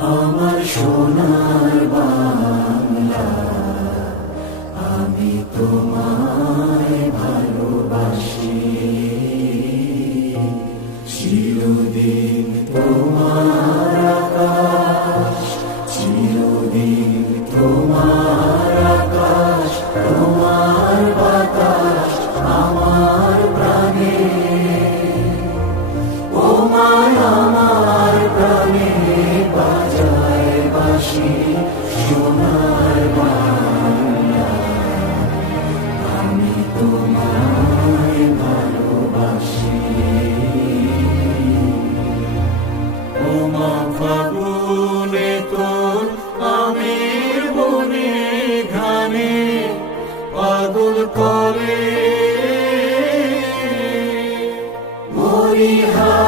আমার সোনার বাংলা, আমি তোমায় ভালোবাসি। চিরদিন তোমার আকাশ, চিরদিন তোমার আকাশ, তোমার বাতাস আমার প্রাণে। ও মায় আমার প্রাণে বাজায় বাঁশি সোনার বাংলা, আমি তোমায় ভালোবাসি। ও মা ফাগুনে তোর আমের বনে ঘানে পাগল করে মরিহা